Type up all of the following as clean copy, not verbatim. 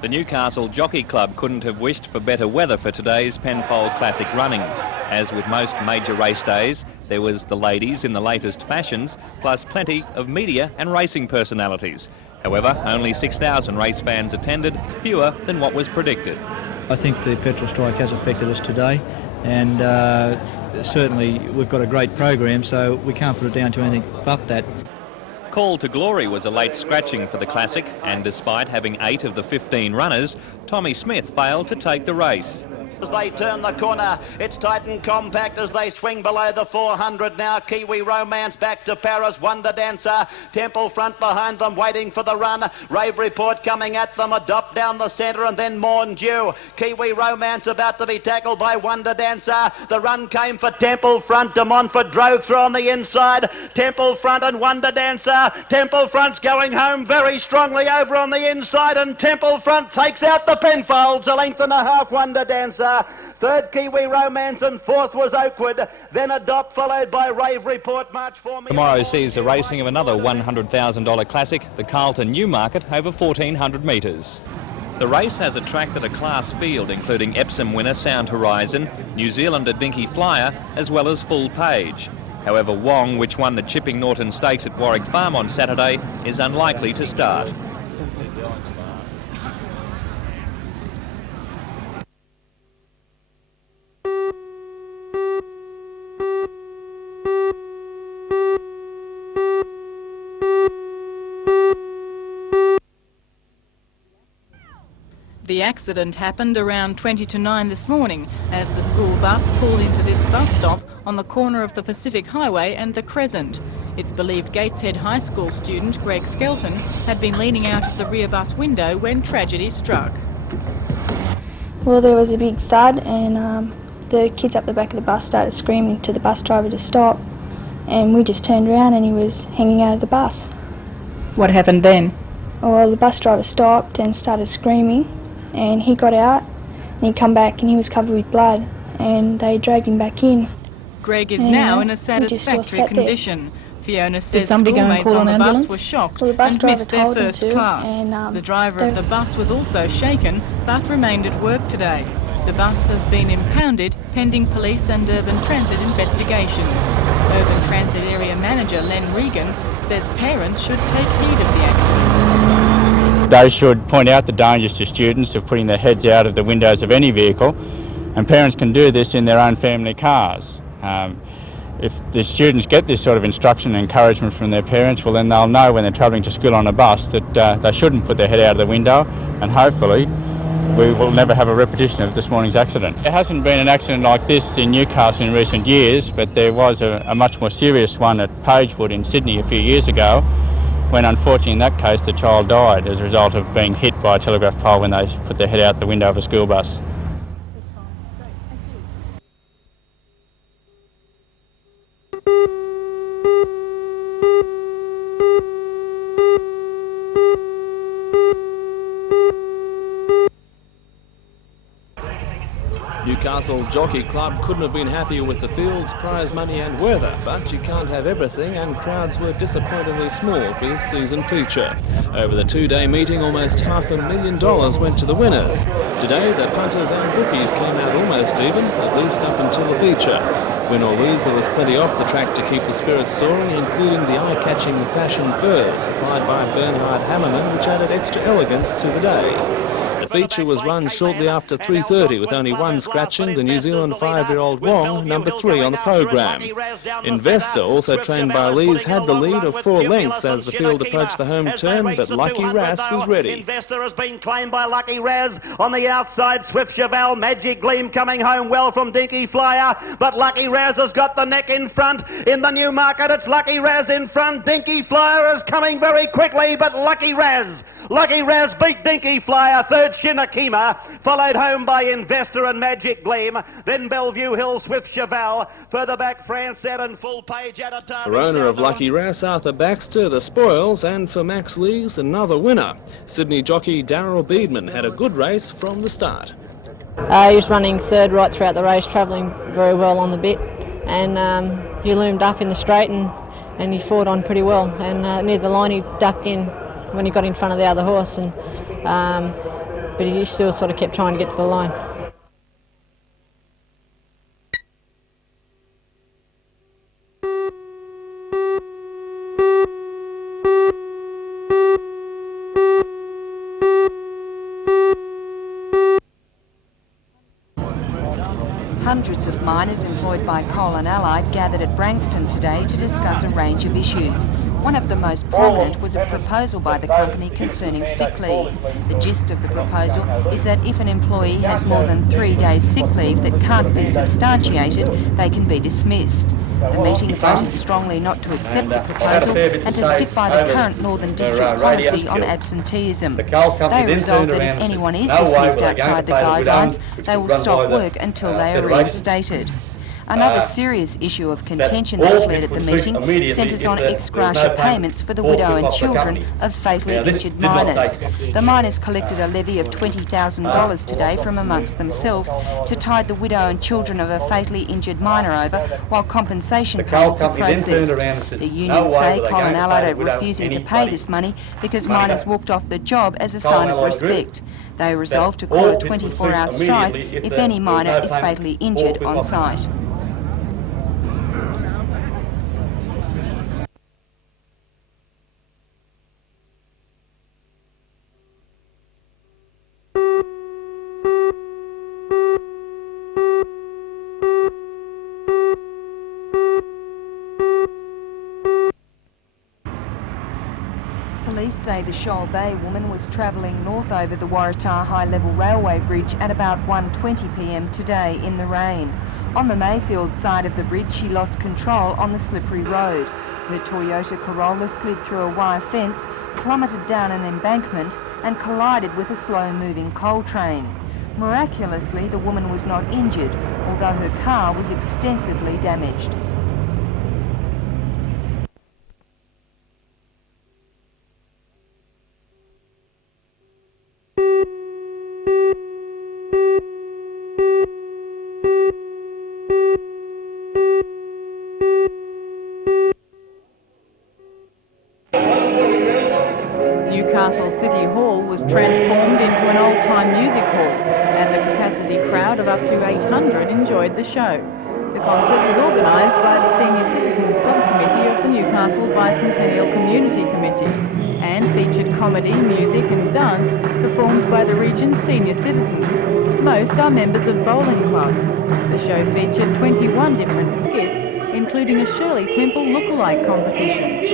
The Newcastle Jockey Club couldn't have wished for better weather for today's Penfold Classic running. As with most major race days, there was the ladies in the latest fashions, plus plenty of media and racing personalities. However, only 6,000 race fans attended, fewer than what was predicted. I think the petrol strike has affected us today, and certainly we've got a great program, so we can't put it down to anything but that. Call to Glory was a late scratching for the Classic, and despite having 8 of the 15 runners, Tommy Smith failed to take the race. As they turn the corner, it's tight and compact as they swing below the 400 now. Kiwi Romance back to Paris, Wonder Dancer, Temple Front behind them waiting for the run. Rave Report coming at them, Adopt down the centre and then Morn Dew. Kiwi Romance about to be tackled by Wonder Dancer. The run came for Temple Front, De Montfort drove through on the inside. Temple Front and Wonder Dancer. Temple Front's going home very strongly over on the inside and Temple Front takes out the Penfolds, a length and a half Wonder Dancer. Third Kiwi Romance and fourth was Oakwood, then Adopt followed by Rave Report. March for me. Tomorrow sees the racing of another $100,000 Classic, the Carlton Newmarket, over 1,400 metres. The race has attracted a class field including Epsom winner Sound Horizon, New Zealander Dinky Flyer, as well as Full Page. However, Wong, which won the Chipping Norton Stakes at Warwick Farm on Saturday, is unlikely to start. The accident happened around 20 to 9 this morning as the school bus pulled into this bus stop on the corner of the Pacific Highway and the Crescent. It's believed Gateshead High School student Greg Skelton had been leaning out of the rear bus window when tragedy struck. Well, there was a big thud and the kids up the back of the bus started screaming to the bus driver to stop, and we just turned around and he was hanging out of the bus. What happened then? Well, the bus driver stopped and started screaming, and he got out and he come back and he was covered with blood and they dragged him back in. Greg is now in a satisfactory condition. Fiona says schoolmates on the bus were shocked and missed their first class. The driver of the bus was also shaken but remained at work today. The bus has been impounded pending police and urban transit investigations. Urban Transit Area Manager Len Regan says parents should take heed of the accident. They should point out the dangers to students of putting their heads out of the windows of any vehicle, and parents can do this in their own family cars. If the students get this sort of instruction and encouragement from their parents, well then they'll know when they're travelling to school on a bus that they shouldn't put their head out of the window, and hopefully we will never have a repetition of this morning's accident. There hasn't been an accident like this in Newcastle in recent years, but there was a much more serious one at Pagewood in Sydney a few years ago, when unfortunately in that case the child died as a result of being hit by a telegraph pole when they put their head out the window of a school bus. Newcastle Jockey Club couldn't have been happier with the fields, prize money and weather, but you can't have everything and crowds were disappointingly small for this season feature. Over the 2-day meeting, almost $500,000 went to the winners. Today, the punters and bookies came out almost even, at least up until the feature. Win or lose, there was plenty off the track to keep the spirits soaring, including the eye-catching Fashion Furs, supplied by Bernhard Hammerman, which added extra elegance to the day. The feature was run shortly after 3:30 with only one scratching, the New Zealand 5-year-old Wong, number 3 on the programme. Investor, also trained by Lees, had the lead of 4 lengths as the field approached the home turn, but Lucky Raz was ready. Investor has been claimed by Lucky Raz. On the outside, Swift Cheval, Magic Gleam coming home well from Dinky Flyer, but Lucky Raz has got the neck in front. In the Newmarket, it's Lucky Raz in front. Dinky Flyer is coming very quickly, but Lucky Raz beat Dinky Flyer. Third Shinakima, followed home by Investor and Magic Gleam, then Bellevue Hill, Swift Cheval, further back Francet and Full Page at a time. For owner of Lucky Raz, Arthur Baxter, the spoils, and for Max Lees, another winner. Sydney jockey Darryl Beedman had a good race from the start. He was running third right throughout the race, travelling very well on the bit, and he loomed up in the straight and he fought on pretty well, and near the line he ducked in when he got in front of the other horse, and but he still sort of kept trying to get to the line. Hundreds of miners employed by Coal and Allied gathered at Branxton today to discuss a range of issues. One of the most prominent was a proposal by the company concerning sick leave. The gist of the proposal is that if an employee has more than 3 days sick leave that can't be substantiated, they can be dismissed. The meeting voted strongly not to accept the proposal and to stick by the current Northern District policy on absenteeism. They resolved that if anyone is dismissed outside the guidelines, they will stop work until they are reinstated. Another serious issue of contention that fled at the meeting centres on ex gratia payments for the widow and children of fatally injured miners. The miners collected a levy of $20,000 today from amongst themselves to tide the widow and children of a fatally injured miner over while compensation payments are processed. The unions say Coal and Allied are refusing to pay this money because miners walked off the job as a sign of respect. They resolved to call a 24-hour strike if any miner is fatally injured on site. Police say the Shoal Bay woman was travelling north over the Waratah High-Level Railway Bridge at about 1:20 p.m. today in the rain. On the Mayfield side of the bridge, she lost control on the slippery road. Her Toyota Corolla slid through a wire fence, plummeted down an embankment and collided with a slow-moving coal train. Miraculously, the woman was not injured, although her car was extensively damaged. Newcastle City Hall was transformed into an old-time music hall as a capacity crowd of up to 800 enjoyed the show. The concert was organised by the Senior Citizens Subcommittee of the Newcastle Bicentennial Community Committee and featured comedy, music and dance performed by the region's senior citizens. Most are members of bowling clubs. The show featured 21 different skits, including a Shirley Temple lookalike competition.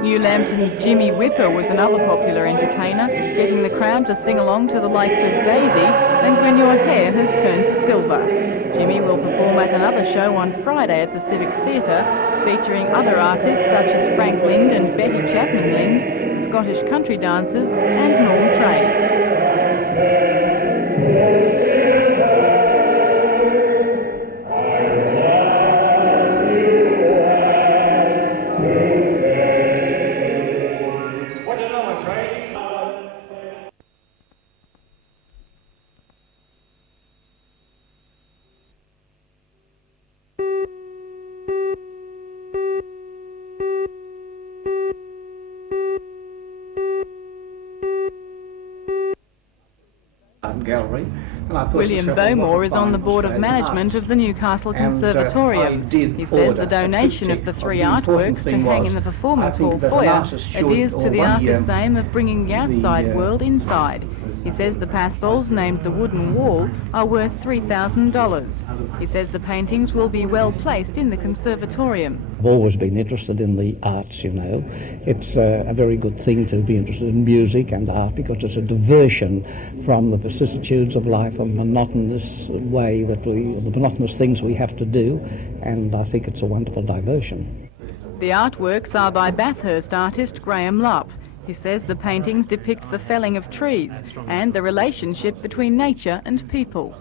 New Lambton's Jimmy Whipper was another popular entertainer, getting the crowd to sing along to the likes of Daisy and When Your Hair Has Turned to Silver. Jimmy will perform at another show on Friday at the Civic Theatre, featuring other artists such as Frank Lind and Betty Chapman Lind, Scottish country dancers and Norm Trace. Gallery. William Bowmore is on the board of management of the Newcastle Conservatorium. He says the donation of the 3 artworks to hang in the performance hall foyer adheres to the artist's aim of bringing the outside world inside. He says the pastels, named The Wooden Wall, are worth $3,000. He says the paintings will be well placed in the conservatorium. I've always been interested in the arts, you know. It's a very good thing to be interested in music and art because it's a diversion from the vicissitudes of life, a monotonous way that the monotonous things we have to do, and I think it's a wonderful diversion. The artworks are by Bathurst artist Graham Lupp. He says the paintings depict the felling of trees and the relationship between nature and people.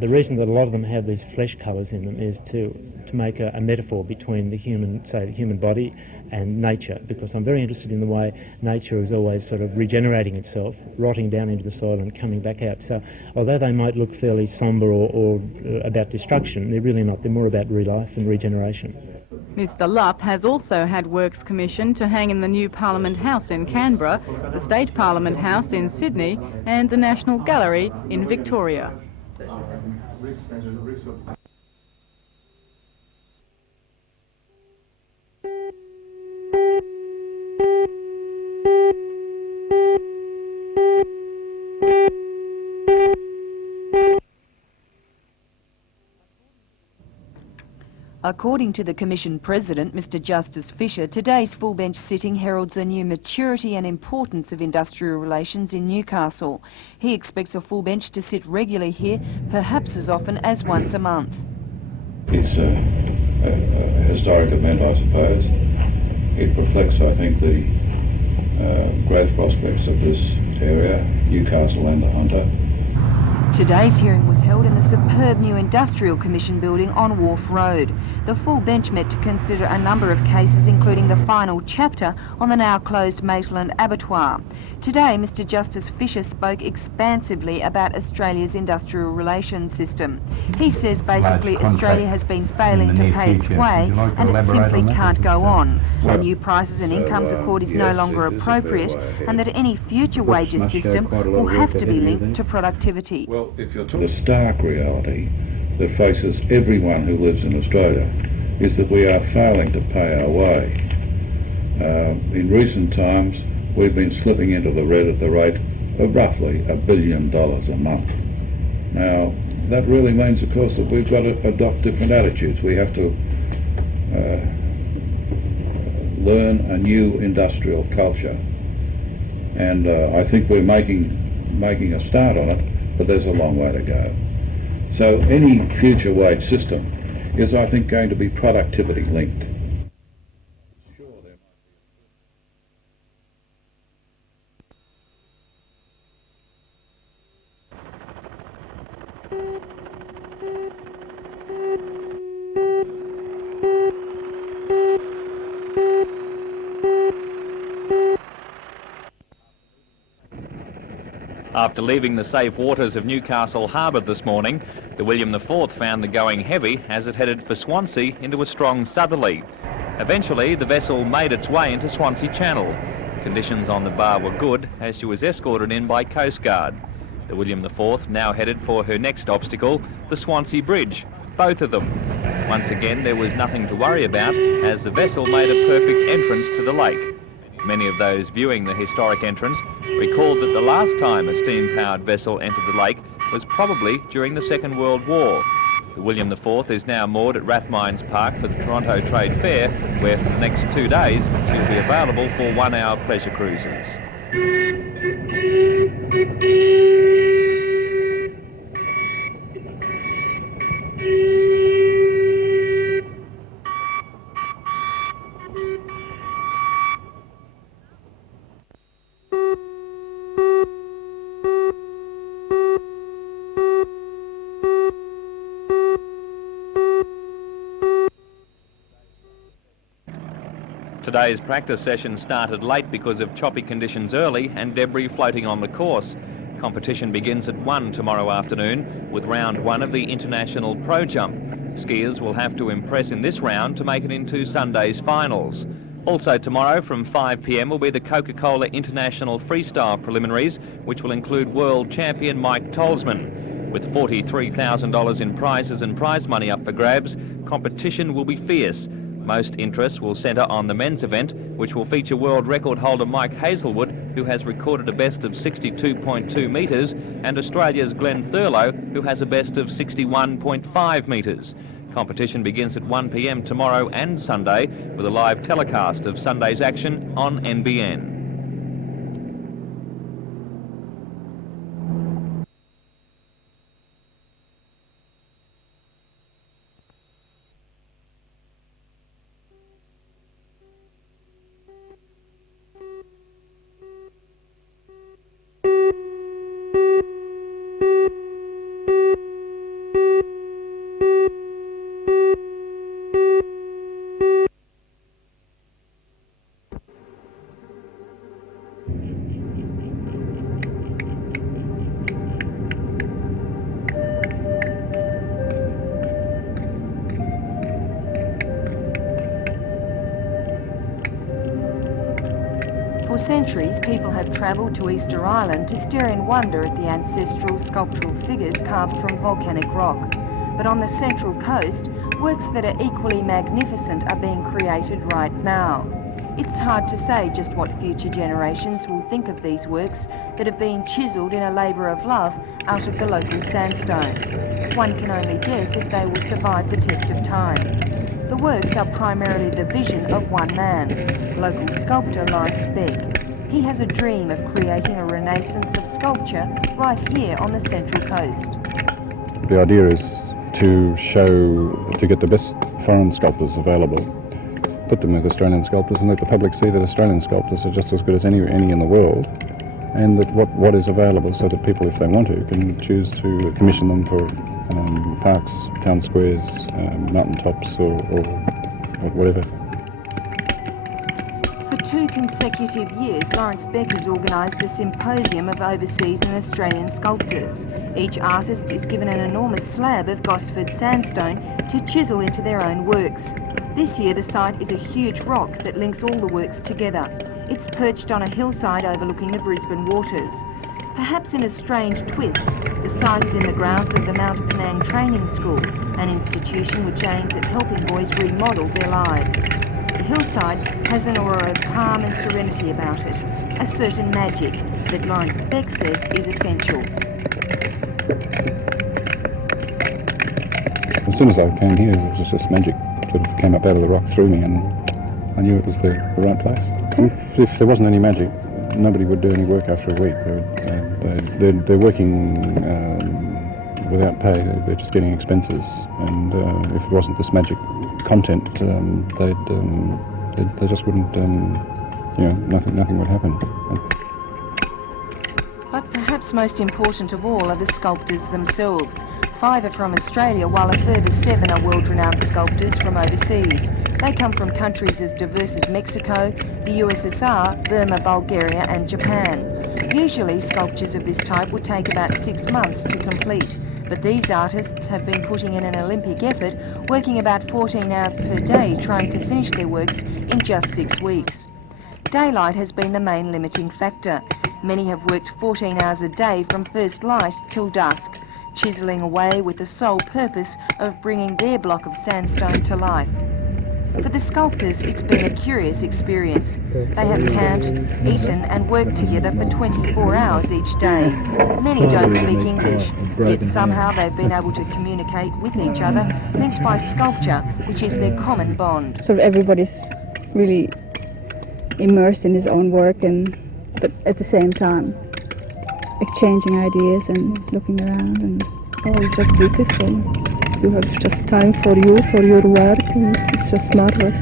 The reason that a lot of them have these flesh colours in them is to make a metaphor between the human body and nature, because I'm very interested in the way nature is always sort of regenerating itself, rotting down into the soil and coming back out. So although they might look fairly sombre or about destruction, they're really not. They're more about relife and regeneration. Mr Lupp has also had works commissioned to hang in the new Parliament House in Canberra, the State Parliament House in Sydney and the National Gallery in Victoria. According to the Commission President, Mr Justice Fisher, today's full bench sitting heralds a new maturity and importance of industrial relations in Newcastle. He expects a full bench to sit regularly here, perhaps as often as once a month. It's a historic event, I suppose. It reflects, I think, the growth prospects of this area, Newcastle and the Hunter. Today's hearing was held in the superb new Industrial Commission building on Wharf Road. The full bench met to consider a number of cases, including the final chapter on the now closed Maitland Abattoir. Today, Mr Justice Fisher spoke expansively about Australia's industrial relations system. He says basically Australia has been failing to pay its way and it simply can't go on. A new prices and incomes accord is no longer appropriate and that any future wages system will have to be linked to productivity. Well, if you're the stark reality that faces everyone who lives in Australia is that we are failing to pay our way. In recent times, we've been slipping into the red at the rate of roughly $1 billion a month. Now, that really means, of course, that we've got to adopt different attitudes. We have to learn a new industrial culture, and I think we're making a start on it, but there's a long way to go. So any future wage system is, I think, going to be productivity linked. After leaving the safe waters of Newcastle Harbour this morning, the William IV found the going heavy as it headed for Swansea into a strong southerly. Eventually, the vessel made its way into Swansea Channel. Conditions on the bar were good as she was escorted in by Coast Guard. The William IV now headed for her next obstacle, the Swansea Bridge, both of them. Once again, there was nothing to worry about as the vessel made a perfect entrance to the lake. Many of those viewing the historic entrance recalled that the last time a steam-powered vessel entered the lake was probably during the Second World War. The William IV is now moored at Rathmines Park for the Toronto Trade Fair, where for the next 2 days she'll be available for 1-hour pleasure cruises. Today's practice session started late because of choppy conditions early and debris floating on the course. Competition begins at 1 tomorrow afternoon with round 1 of the International Pro Jump. Skiers will have to impress in this round to make it into Sunday's finals. Also tomorrow from 5 p.m. will be the Coca-Cola International Freestyle Preliminaries, which will include world champion Mike Tolsman. With $43,000 in prizes and prize money up for grabs, competition will be fierce. Most interest will centre on the men's event, which will feature world record holder Mike Hazelwood, who has recorded a best of 62.2 metres, and Australia's Glenn Thurlow, who has a best of 61.5 metres. Competition begins at 1 p.m. tomorrow and Sunday with a live telecast of Sunday's action on NBN. centuries, people have travelled to Easter Island to stare in wonder at the ancestral sculptural figures carved from volcanic rock. But on the Central Coast, works that are equally magnificent are being created right now. It's hard to say just what future generations will think of these works that have been chiselled in a labour of love out of the local sandstone. One can only guess if they will survive the test of time. The works are primarily the vision of one man, local sculptor Lawrence Beck. He has a dream of creating a renaissance of sculpture right here on the Central Coast. The idea is to get the best foreign sculptors available, put them with Australian sculptors, and let the public see that Australian sculptors are just as good as any in the world, and that what is available, so that people, if they want to, can choose to commission them for parks, town squares, mountain tops, or whatever. For 2 consecutive years, Lawrence Beck has organised a symposium of overseas and Australian sculptors. Each artist is given an enormous slab of Gosford sandstone to chisel into their own works. This year the site is a huge rock that links all the works together. It's perched on a hillside overlooking the Brisbane waters. Perhaps in a strange twist, the site is in the grounds of the Mount Penang Training School, an institution which aims at helping boys remodel their lives. The hillside has an aura of calm and serenity about it, a certain magic that Lawrence Beck says is essential. As soon as I came here, it was just magic sort of came up out of the rock through me, and I knew it was the right place. If there wasn't any magic, nobody would do any work after a week. They're working without pay. They're just getting expenses, and if it wasn't this magic content, they just wouldn't. Nothing would happen. But perhaps most important of all are the sculptors themselves. 5 are from Australia, while a further 7 are world-renowned sculptors from overseas. They come from countries as diverse as Mexico, the USSR, Burma, Bulgaria and Japan. Usually sculptures of this type would take about 6 months to complete, but these artists have been putting in an Olympic effort, working about 14 hours per day trying to finish their works in just 6 weeks. Daylight has been the main limiting factor. Many have worked 14 hours a day from first light till dusk, chiselling away with the sole purpose of bringing their block of sandstone to life. For the sculptors, it's been a curious experience. They have camped, eaten and worked together for 24 hours each day. Many don't speak English, yet somehow they've been able to communicate with each other, linked by sculpture, which is their common bond. So everybody's really immersed in his own work, but at the same time exchanging ideas and looking around, and it's just beautiful. You have just time for your work, and it's just marvelous.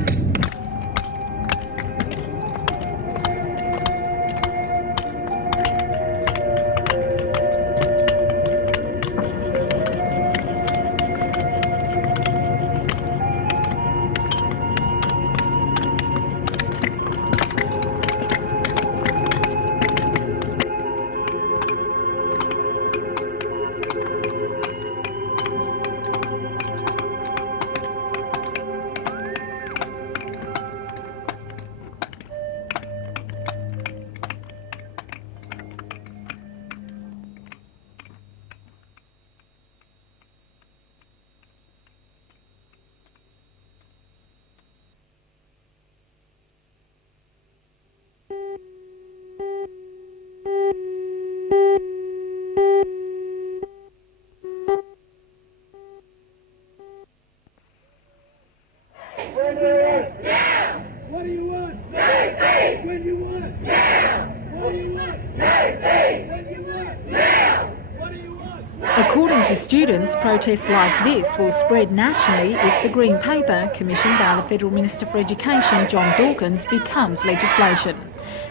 According to students, protests like this will spread nationally if the Green Paper, commissioned by the Federal Minister for Education, John Dawkins, becomes legislation.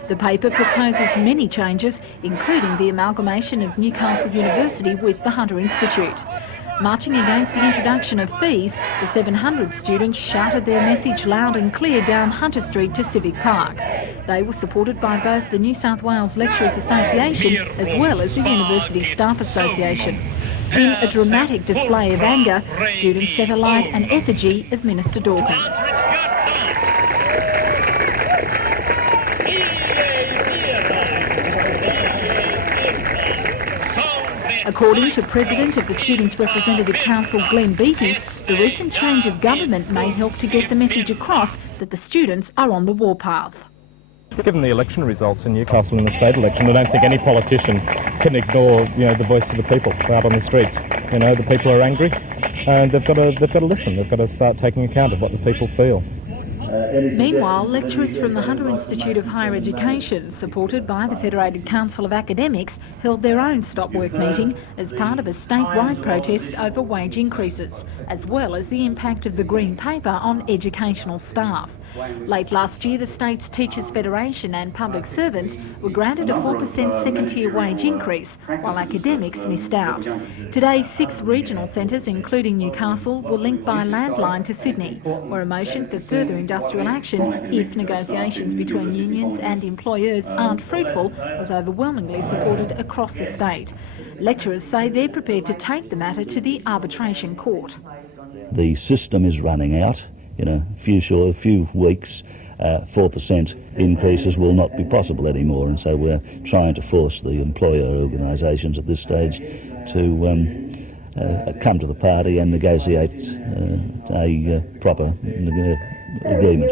The paper proposes many changes, including the amalgamation of Newcastle University with the Hunter Institute. Marching against the introduction of fees, the 700 students shouted their message loud and clear down Hunter Street to Civic Park. They were supported by both the New South Wales Lecturers Association as well as the University Staff Association. In a dramatic display of anger, students set alight an effigy of Minister Dawkins. According to President of the Students' Representative Council, Glenn Beattie, the recent change of government may help to get the message across that the students are on the warpath. Given the election results in Newcastle in the state election, I don't think any politician can ignore, the voice of the people out on the streets. The people are angry, and they've got to listen. They've got to start taking account of what the people feel. Meanwhile, lecturers from the Hunter Institute of Higher Education, supported by the Federated Council of Academics, held their own stop work meeting as part of a statewide protest over wage increases, as well as the impact of the Green Paper on educational staff. Late last year, the state's Teachers Federation and public servants were granted a 4% second-tier wage increase, while academics missed out. Today, 6 regional centres, including Newcastle, were linked by landline to Sydney, where a motion for further industrial action, if negotiations between unions and employers aren't fruitful, was overwhelmingly supported across the state. Lecturers say they're prepared to take the matter to the arbitration court. The system is running out. In a few weeks, 4% increases will not be possible anymore, and so we're trying to force the employer organisations at this stage to come to the party and negotiate a proper agreement.